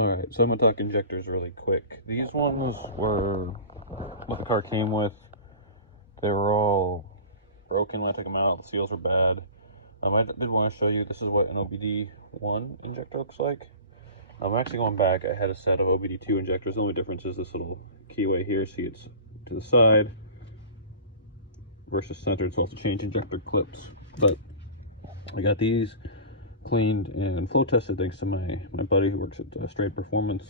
Alright, so I'm going to talk injectors really quick. These ones were what the car came with. They were all broken when I took them out. The seals were bad. I did want to show you, this is what an obd1 injector looks like. I'm actually going back. I had a set of obd2 injectors. The only difference is this little keyway here. See, it's to the side versus centered, so I'll have to change injector clips. But I got these cleaned and flow tested thanks to my buddy who works at Straight Performance.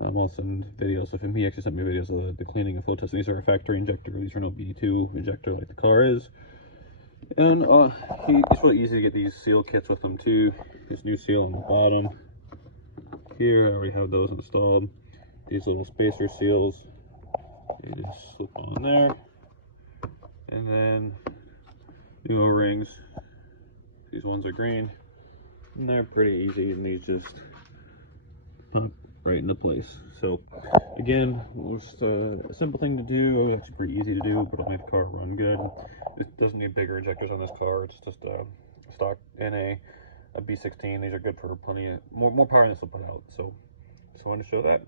I'll send videos of him. He actually sent me videos of the cleaning and flow testing. These are a factory injector. These are an obd2 injector like the car is. And it's really easy to get these seal kits with them too. This new seal on the bottom here, I already have those installed. These little spacer seals, you just slip on there. And then new O-rings. These ones are green, and they're pretty easy, and these just pop right into place. So again, just a simple thing to do. It's pretty easy to do, but it'll make the car run good. It doesn't need bigger injectors on this car. It's just a stock NA, a B16. These are good for plenty of more power than this will put out. So I wanted to show that.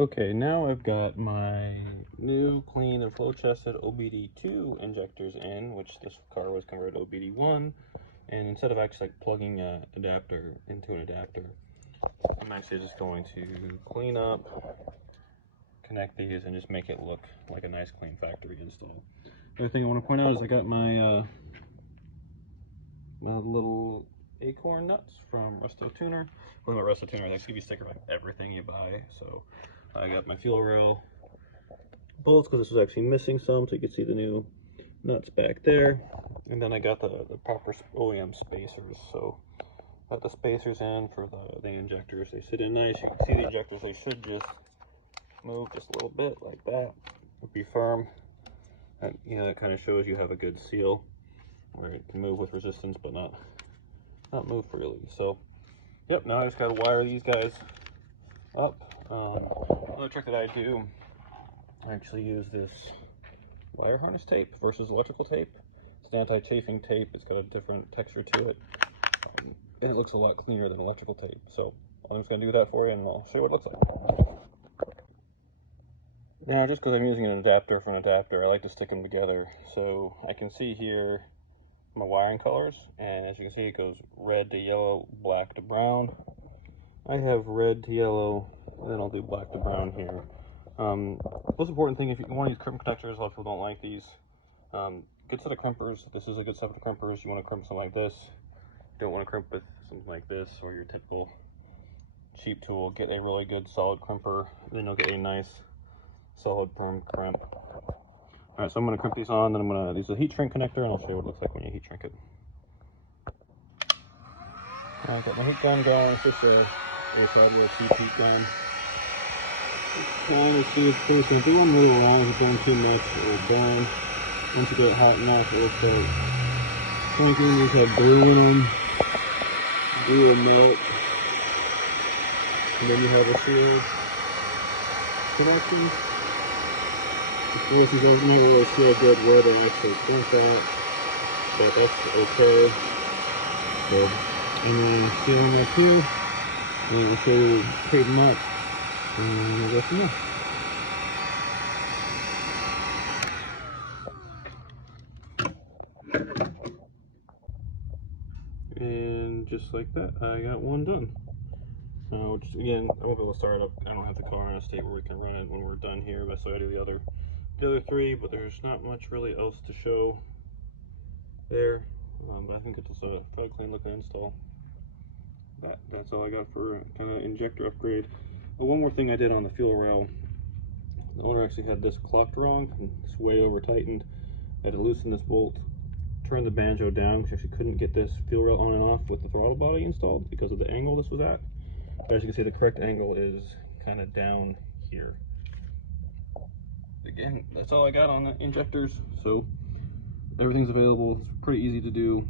Okay, now I've got my new clean and flow tested obd2 injectors in, which this car was converted to obd1. And instead of actually like plugging an adapter into an adapter, I'm actually just going to clean up, connect these, and just make it look like a nice clean factory install. The other thing I want to point out is I got my my little acorn nuts from rice2nice. Well, not rice2nice, they give you a sticker like everything you buy. So I got my fuel rail bolts because this was actually missing some, so you can see the new nuts back there. And then I got the proper OEM spacers. So got the spacers in for the injectors. They sit in nice. You can see the injectors, they should just move just a little bit like that. It'll be firm. And that kind of shows you have a good seal where it can move with resistance but not move freely. So yep, now I just gotta wire these guys up. Another trick that I do, I actually use this wire harness tape versus electrical tape. It's an anti-chafing tape. It's got a different texture to it, and it looks a lot cleaner than electrical tape. So I'm just gonna do that for you, and I'll show you what it looks like. Now, just because I'm using an adapter for an adapter, I like to stick them together. So I can see here my wiring colors, and as you can see, it goes red to yellow, black to brown. I have red to yellow, and then I'll do black to brown here. Most important thing, if you want to use crimp connectors, a lot of people don't like these. Good set of crimpers. This is a good set of crimpers. You want to crimp something like this. You don't want to crimp with something like this or your typical cheap tool. Get a really good solid crimper, then you'll get a nice solid firm crimp. Alright, so I'm going to crimp these on, then I'm going to use a heat shrink connector, and I'll show you what it looks like when you heat shrink it. Alright, got my heat gun going. It's just a little cheap heat gun. Let's see, it's pretty simple. Don't move around. If you're going too much, it will burn. Once you get it hot enough, it will start shrinking. These have glue in them. Glue will melt. And then you have a seal production. Of course, you don't really see a good where they actually print that, but that's okay. So, and then sealing up here, and I'll show you tape them up, and we'll go from there. And just like that, I got one done. Which again, I won't be able to start it up. I don't have the car in a state where we can run it when we're done here, but so I do the other three, but there's not much really else to show there. I think it's just a fairly clean looking install. That's all I got for kind of injector upgrade. But one more thing I did on the fuel rail, the owner actually had this clocked wrong, and it's way over tightened. I had to loosen this bolt, turn the banjo down because I actually couldn't get this fuel rail on and off with the throttle body installed because of the angle this was at. But as you can see, the correct angle is kind of down here. Again, that's all I got on the injectors, so everything's available. It's pretty easy to do.